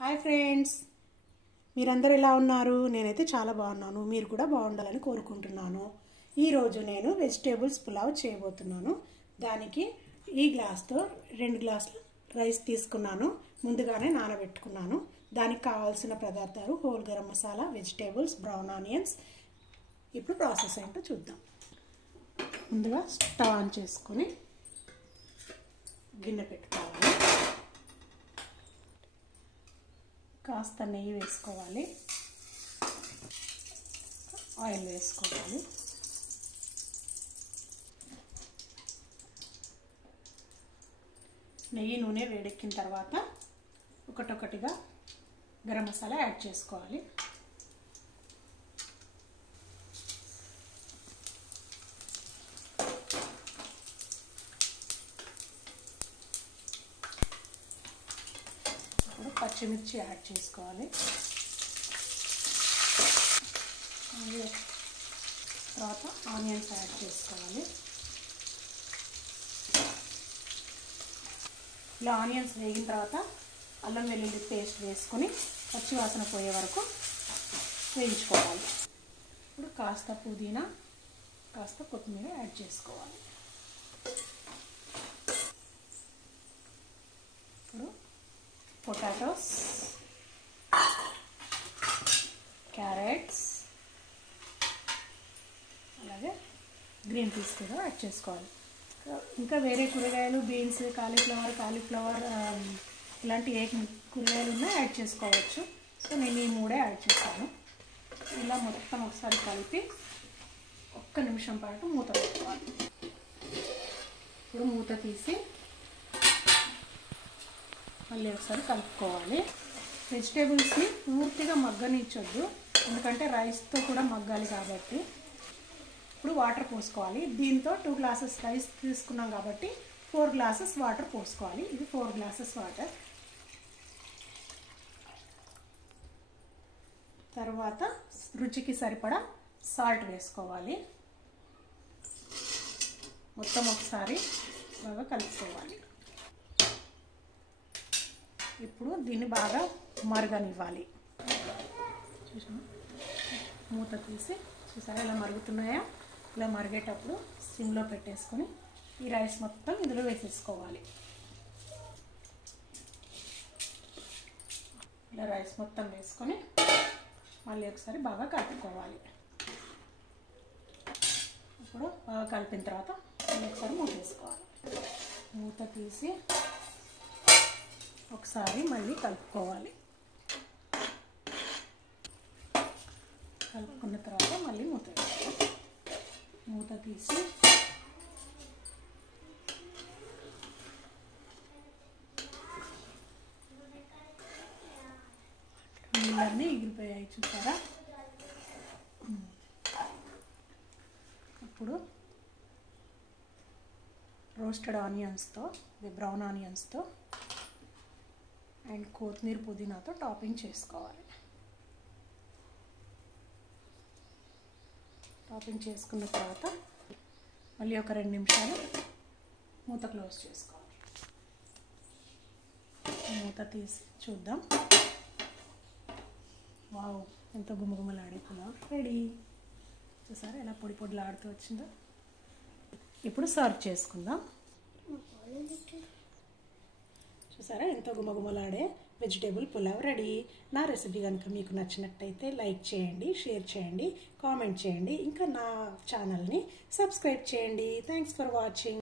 Hi friends, మీరందరూ ఎలా ఉన్నారు? నేనైతే చాలా బాగున్నాను. మీరు కూడా బాగుండాలని కోరుకుంటున్నాను. ఈరోజు నేను వెజిటేబుల్స్ పులావ్ చేయబోతున్నాను. దానికి ఈ గ్లాస్తో 2 గ్లాసులు రైస్ తీసుకున్నాను. ముందుగానే నానబెట్టుకున్నాను. దానికి కావాల్సిన పదార్థాలు whole garam masala, vegetables, brown onions. ఇప్పుడు ప్రాసెస్ ఏంటో చూద్దాం. ముందుగా స్టవ్ ఆన్ చేసుకొని గిన్నె పెట్టుకోవాలి. కాస్త నెయ్యి వేసుకోవాలి, ఆయిల్ వేసుకోవాలి. నెయ్యి నూనె వేడెక్కిన తర్వాత ఒకటొకటిగా గరం మసాలా యాడ్ చేసుకోవాలి. పచ్చిమిర్చి యాడ్ చేసుకోవాలి. తర్వాత ఆనియన్స్ యాడ్ చేసుకోవాలి. ఇలా ఆనియన్స్ వేగిన తర్వాత అల్లం వెల్లుల్లి పేస్ట్ వేసుకొని పచ్చి వాసన పోయే వరకు వేయించుకోవాలి. ఇప్పుడు కాస్త పుదీనా, కాస్త కొత్తిమీర యాడ్ చేసుకోవాలి. ఇప్పుడు పొటాటోస్, క్యారెట్స్, అలాగే గ్రీన్ పీస్ కూడా యాడ్ చేసుకోవాలి. ఇంకా వేరే కూరగాయలు బీన్స్, కాలీఫ్లవర్ ఇలాంటి ఏ కూరగాయలు ఉన్నా యాడ్ చేసుకోవచ్చు. సో నేను ఈ 3 యాడ్ చేస్తాను. ఇలా మొత్తం ఒకసారి కలిపి 1 నిమిషం పాటు మూత పెట్టుకోవాలి. ఇప్పుడు మూత తీసి మళ్ళీ ఒకసారి కలుపుకోవాలి. వెజిటేబుల్స్ని పూర్తిగా మగ్గనిచ్చొద్దు, ఎందుకంటే రైస్తో కూడా మగ్గాలి కాబట్టి. ఇప్పుడు వాటర్ పోసుకోవాలి. దీంతో 2 గ్లాసెస్ రైస్ తీసుకున్నాం కాబట్టి 4 గ్లాసెస్ వాటర్ పోసుకోవాలి. ఇది 4 గ్లాసెస్ వాటర్. తర్వాత రుచికి సరిపడా సాల్ట్ వేసుకోవాలి. మొత్తం ఒకసారి బాగా కలుపుకోవాలి. ఇప్పుడు దీన్ని బాగా మరగనివ్వాలి. మూత తీసి చూసారా ఎలా మరుగుతున్నాయా? ఇలా మరిగేటప్పుడు సిమ్లో పెట్టేసుకొని ఈ రైస్ మొత్తం ఇందులో వేసేసుకోవాలి. ఇలా రైస్ మొత్తం వేసుకొని మళ్ళీ ఒకసారి బాగా కలుపుకోవాలి. ఇప్పుడు బాగా కలిపిన తర్వాత మళ్ళీ ఒకసారి మూత వేసుకోవాలి. మూత తీసి ఒకసారి మళ్ళీ కలుపుకోవాలి. కలుపుకున్న తర్వాత మళ్ళీ మూత వేసుకోవాలి. మూత తీసి నీళ్ళన్నీ ఎగిరిపోయాయి చూసారా? ఇప్పుడు రోస్టెడ్ ఆనియన్స్తో, బ్రౌన్ ఆనియన్స్తో అండ్ కొత్తిమీర పుదీనాతో టాపింగ్ చేసుకోవాలి. టాపింగ్ చేసుకున్న తర్వాత మళ్ళీ ఒక 2 నిమిషాలు మూత క్లోజ్ చేసుకోవాలి. మూత తీసి చూద్దాం. వావ్, ఎంతో గుమగుమలాడే పులావ్ రెడీ. చూసారా ఎలా పొడి పొడిలాడుతూ వచ్చిందో? ఇప్పుడు సర్వ్ చేసుకుందాం. చూసారా ఎంతో గుమగుమలాడే వెజిటేబుల్ పులావ్ రెడీ. నా రెసిపీ కనుక మీకు నచ్చినట్టయితే లైక్ చేయండి, షేర్ చేయండి, కామెంట్ చేయండి. ఇంకా నా ఛానల్ని సబ్స్క్రైబ్ చేయండి. Thanks for watching.